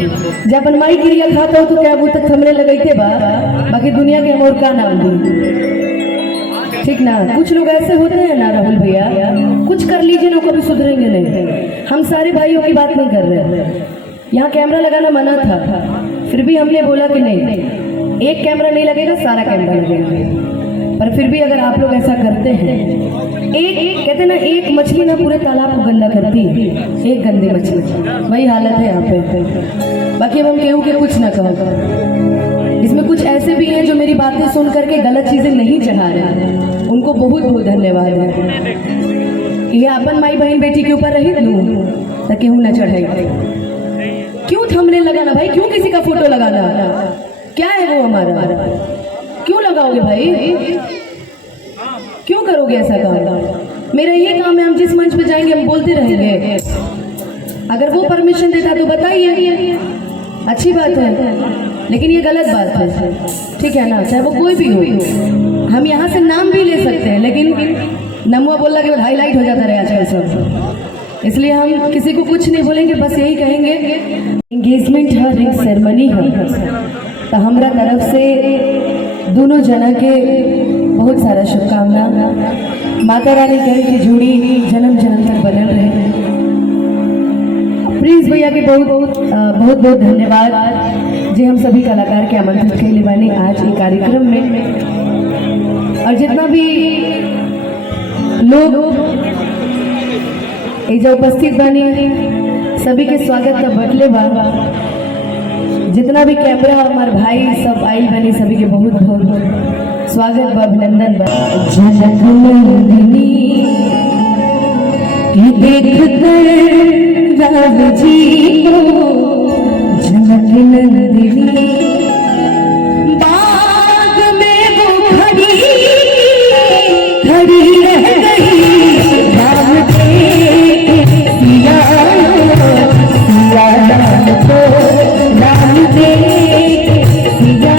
जब अपन माई क्रिया खाता हो तो क्या वो तक हमने लगते बा, बाकी दुनिया के हम और का नाम दूं। ठीक ना, कुछ लोग ऐसे होते हैं ना राहुल भैया, कुछ कर लीजिए ना कभी सुधरेंगे नहीं। हम सारे भाइयों की बात नहीं कर रहे हैं, यहाँ कैमरा लगाना मना था, फिर भी हमने बोला कि नहीं, एक कैमरा नहीं लगेगा, सारा कैमरा लगेगा। पर फिर भी अगर आप लोग ऐसा करते हैं, एक कहते ना, एक मछली ना पूरे तालाब को गंदा करती है, एक गंदी मछली, वही हालत है यहाँ पे। बाकी अब हम केहू के कुछ ना कहो, इसमें कुछ ऐसे भी हैं जो मेरी बातें सुन करके गलत चीजें नहीं चढ़ा रहे हैं, उनको बहुत बहुत धन्यवाद है। ये अपन माई बहन बेटी के ऊपर रही लूँ तो केहू ना चढ़ाई। क्यों थंबनेल लगाना भाई, क्यों किसी का फोटो लगाना, क्या है वो हमारा, क्यों लगाओगे भाई, क्यों करोगे ऐसा काम। मेरा ये काम है, हम जिस मंच पे जाएंगे हम बोलते रहेंगे, अगर वो परमिशन देता तो बताइए, अच्छी बात है, लेकिन ये गलत बात है, ठीक है ना, चाहे वो कोई भी हो। हम यहाँ से नाम भी ले सकते हैं, लेकिन नमुआ बोलने के बाद हाईलाइट हो जाता रहे आजकल सब, इसलिए हम किसी को कुछ नहीं बोलेंगे, बस यही कहेंगे एंगेजमेंट है, रिंग सेरेमनी है, तो हमारा तरफ से दोनों जना के बहुत सारा शुभकामना। माता रानी कहे कि जोड़ी जन्म जन्म तक बनल रहे। प्लीज भैया के बहुत बहुत धन्यवाद जी, हम सभी कलाकार के आमंत्रित कैले बानी आज ये कार्यक्रम में, और जितना भी लोग जो उपस्थित बानी सभी के स्वागत का बटले बा, जितना भी कैमरा हमारे भाई सब आई बनी, सभी के बहुत बहुत स्वागत बा, अभिनंदन बा। जनक नंदिनी देखकर राम जी को, जनक नंदिनी बाग में वो खड़ी खड़ी रह गई, राम के सिया सिया राम को, राम दे सिया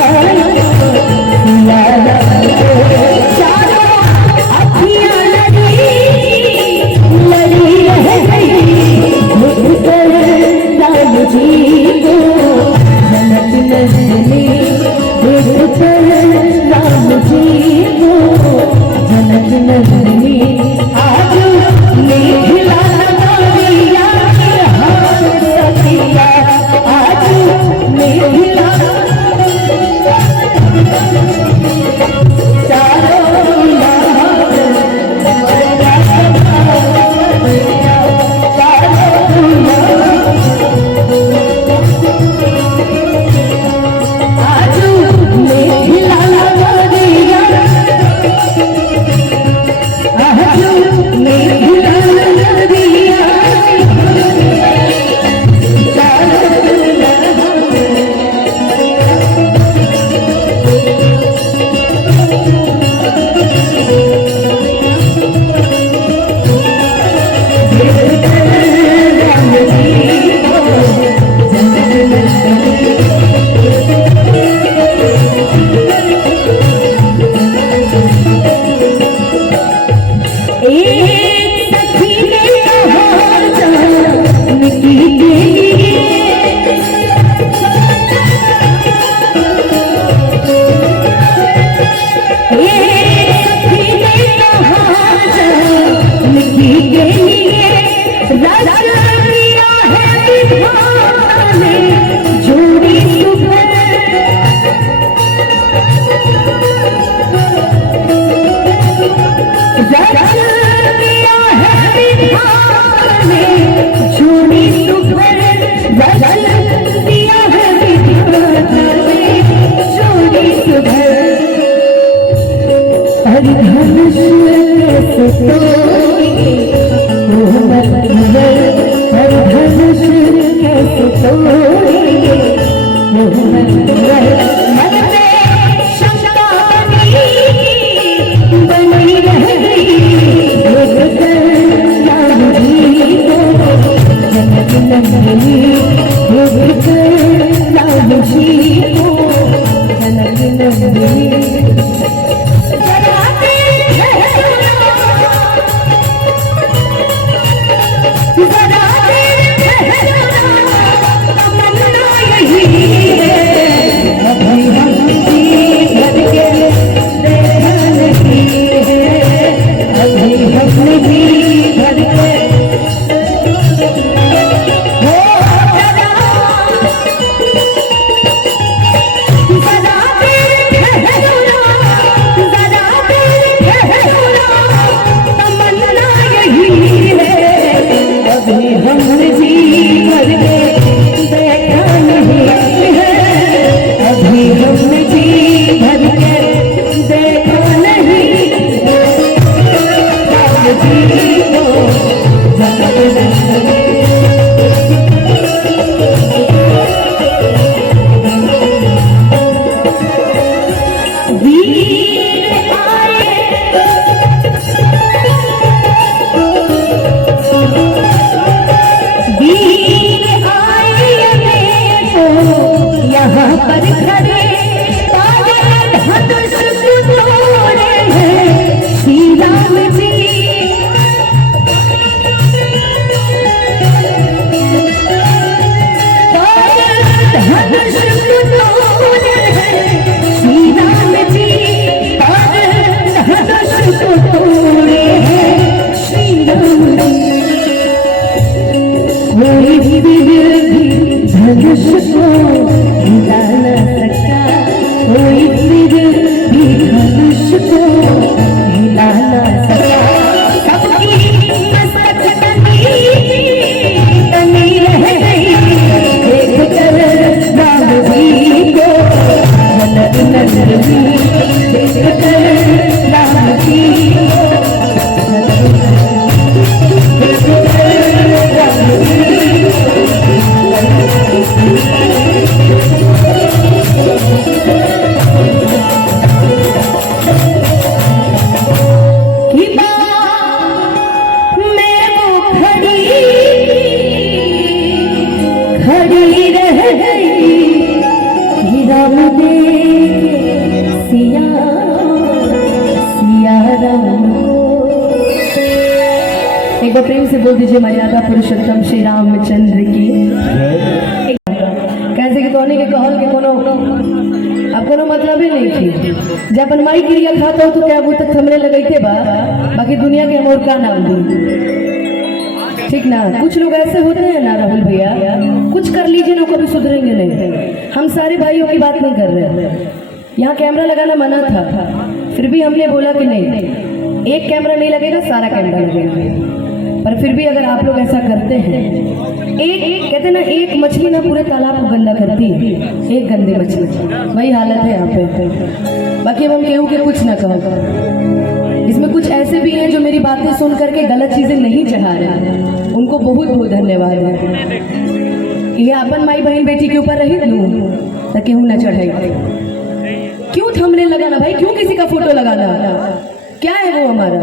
सिया राम को, चारों अखियां लड़ी रह गई, मुझकर राम जी को, जनक नंदिनी मुझकर राम जी को, जनक नंदिनी आज मेघला नगरिया के हाथ सखिया, आज मेघला यहाँ पर खड़े धनुष को तोड़े हैं श्री राम जी। धनुष को तोड़े हैं श्री राम जी, धनुष को तोड़े हैं श्री राम जी। कोई भी धनुष को हिला न सका, कोई भी धनुष को हिला न सका। सबकी मस्तक तनी रह गई, देख कर राम जी को जनक नंदनी, देख कर राम जी को देख कर राम जी एक बार प्रेम से बोल दीजिए मर्यादा पुरुषोत्तम श्री रामचंद्र की। कैसे कि तोने के कहल के कोनो अब कोनो मतलब ही नहीं थी। जब अपन माई क्रिया खाता हो तो क्या वो तक थमने लगते बा, बाकी दुनिया के हम और का नाम दी, ठीक ना। कुछ लोग ऐसे होते हैं ना राहुल भैया, कुछ कर लीजिए ना कभी सुधरेंगे नहीं। हम सारे भाइयों की बात नहीं कर रहे हैं, यहाँ कैमरा लगाना मना था, फिर भी हमने बोला कि नहीं, एक कैमरा नहीं लगेगा, सारा कैमरा लगेगा। पर फिर भी अगर आप लोग ऐसा करते हैं, एक कहते ना एक मछली ना पूरे तालाब को गंदा करती है, एक गंदी मछली, वही हालत है यहाँ पे। बाकी अब हम केहू के कुछ ना कहो। इसमें कुछ ऐसे भी हैं जो मेरी बातें सुन करके गलत चीजें नहीं चढ़ा रहे हैं, उनको बहुत बहुत धन्यवाद है। ये अपन माई बहन बेटी के ऊपर रही लूँ तो केहू ना चढ़ाई। क्यों थंबनेल लगाना भाई, क्यों किसी का फोटो लगाना, क्या है वो हमारा,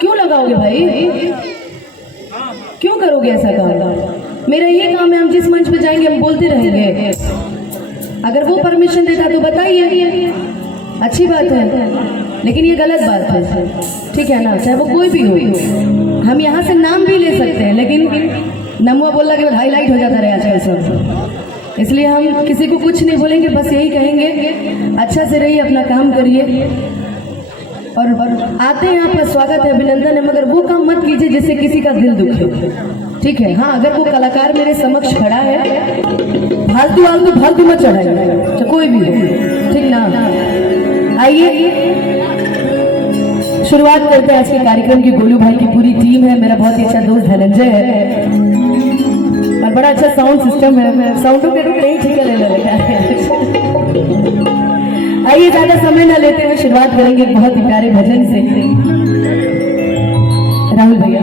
क्यों लगाओगे भाई, क्यों करोगे ऐसा काम। मेरा ये काम है, हम जिस मंच पे जाएंगे हम बोलते रहेंगे। अगर वो परमिशन देता तो बताइए, अच्छी बात है, लेकिन ये गलत बात है, ठीक है ना। चाहे वो कोई भी हो, हम यहाँ से नाम भी ले सकते हैं, लेकिन नमुआ बोलने के बाद हाईलाइट हो जाता रहे आजकल सब, इसलिए हम किसी को कुछ नहीं बोलेंगे, बस यही कहेंगे अच्छा से रहिए, अपना काम करिए। और आते हैं यहाँ पर स्वागत है, अभिनंदन है, मगर वो काम मत कीजिए जिससे किसी का दिल दुखे, ठीक है। हाँ, अगर वो कलाकार मेरे समक्ष खड़ा है, फालतू मत चढ़ाइए, तो कोई भी हो, ठीक ना। आइए शुरुआत करते हैं आज के कार्यक्रम की। गोलू भाई की पूरी टीम है, मेरा बहुत ही अच्छा दोस्त धनंजय है, और बड़ा अच्छा साउंड सिस्टम है, साउंडों के नहीं ठीक ले लगा है। आइए ज्यादा समय न लेते हुए शुरुआत करेंगे एक बहुत ही प्यारे भजन से। राहुल भैया